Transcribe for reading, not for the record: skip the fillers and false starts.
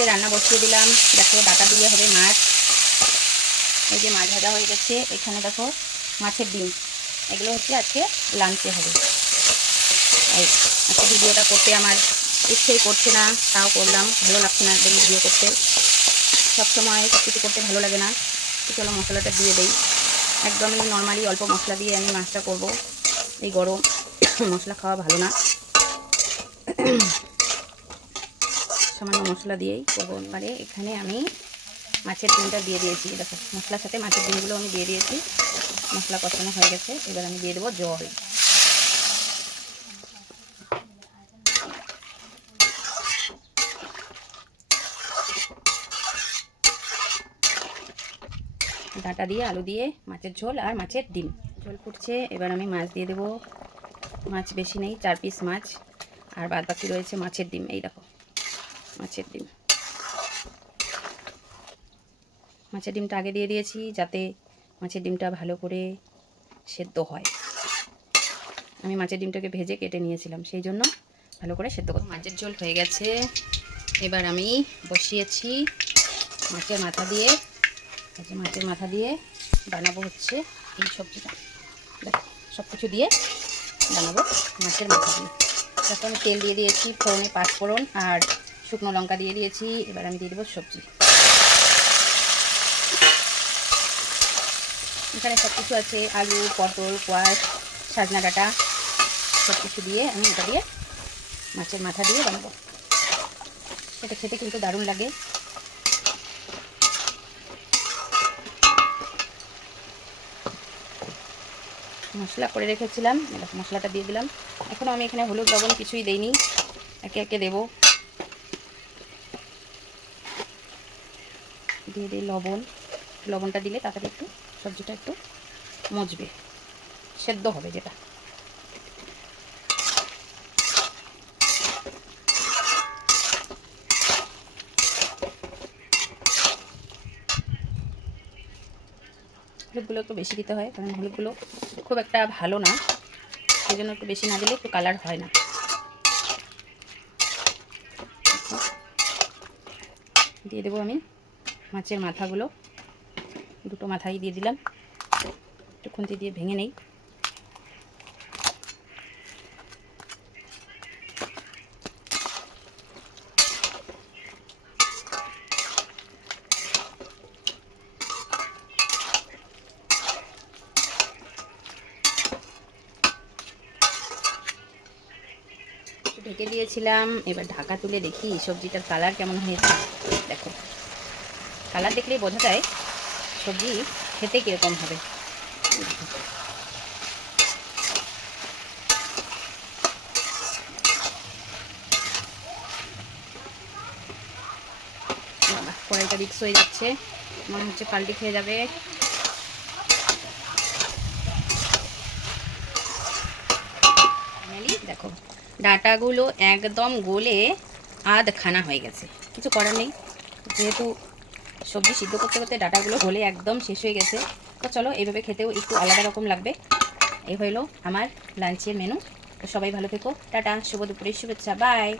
আজকে রান্না বসিয়ে দিলাম। দেখো ডাটা দিয়ে হবে মাছ। এই যে মাছ ভাজা হয়ে গেছে। এখানে দেখো মাছের ডিম, এগুলো হচ্ছে আজকে লাঞ্চে হবে। এই আজকে ভিডিওটা করতে আমার ইচ্ছেই করছে না, তাও করলাম। ভালো লাগছে না একদম ভিডিও করতে। সবসময় সব কিছু করতে ভালো লাগে না। চলো মশলাটা দিয়ে দেই। একদমই নর্মালি অল্প মশলা দিয়ে আমি মাছটা করব। এই গরম মশলা খাওয়া ভালো না, সামান্য মশলা দিয়েই করবো। এবারে এখানে আমি মাছের ডিমটা দিয়ে দিয়েছি। দেখো মশলার সাথে মাছের ডিমগুলো আমি দিয়ে দিয়েছি। মশলা কষানো হয়ে গেছে। এবার আমি দিয়ে দেবো জল। ডাঁটা দিয়ে আলু দিয়ে মাছের ঝোল আর মাছের ডিম। ঝোল ফুটছে, এবার আমি মাছ দিয়ে দেবো। মাছ বেশি নেই, 4 পিস মাছ, আর বাদ বাকি রয়েছে মাছের ডিম। এই দেখো মাছের ডিম। মাছের ডিমটা আগে দিয়ে দিয়েছি যাতে মাছের ডিমটা ভালো করে সেদ্ধ হয়। আমি মাছের ডিমটাকে ভেজে কেটে নিয়েছিলাম, সেই জন্য ভালো করে সেদ্ধ করতে। মাছের ঝোল হয়ে গেছে। এবার আমি বসিয়েছি মাছের মাথা দিয়ে। মাছের মাথা দিয়ে বানাবো হচ্ছে এই সবজিটা। দেখো সব কিছু দিয়ে বানাবো মাছের মাথা দিয়ে। তারপর আমি তেল দিয়ে দিয়েছি, ফোড়নে 5 ফোড়ন আর শুকনো লঙ্কা দিয়ে দিয়েছি। এবার আমি দিয়ে দেবো সবজি। এখানে সব কিছু আছে, আলু, পটল, কোয়াশ, সজনা ডাঁটা, সব কিছু দিয়ে আমি এটা দিয়ে মাছের মাথা দিয়ে বানাবো। এটা খেতে কিন্তু দারুণ লাগে। মশলা করে রেখেছিলাম, মশলাটা দিয়ে দিলাম। এখনও আমি এখানে হলুদ লবণ কিছুই দেইনি, একে একে দেবো। দিয়ে দিই লবণ। লবণটা দিলে তাড়াতাড়ি একটু সবজিটা একটু মজবে, সেদ্ধ হবে যেটা। হলুদগুলো একটু বেশি দিতে হয়, কারণ হলুদগুলো খুব একটা ভালো না, সেই জন্য একটু বেশি না দিলে একটু কালার হয় না। দিয়ে দেবো আমি মাছের মাথাগুলো, দুটো মাথাই দিয়ে দিলাম। একটু খুন্তি দিয়ে ভেঙে নেই। ঢেকে দিয়েছিলাম, এবার ঢাকা তুলে দেখি সবজিটার কালার কেমন হয়েছে। দেখো কালার দেখলেই বোঝা যায় সবজি খেতে কীরকম হবে। কড়াইটা রিক্স হয়ে যাচ্ছে, মনে হচ্ছে পাল্টি খেয়ে যাবে। দেখো ডাঁটাগুলো একদম গলে আধখানা হয়ে গেছে। কিছু করার নেই, যেহেতু সবজি সিদ্ধ করতে করতে ডাঁটাগুলো গলে একদম শেষ হয়ে গেছে। তো চলো এইভাবে খেতেও একটু আলাদা রকম লাগবে। এই হলো আমার লাঞ্চের মেনু। তো সবাই ভালো থেকো, টাটা, শুভ দুপুরের শুভেচ্ছা, বাই।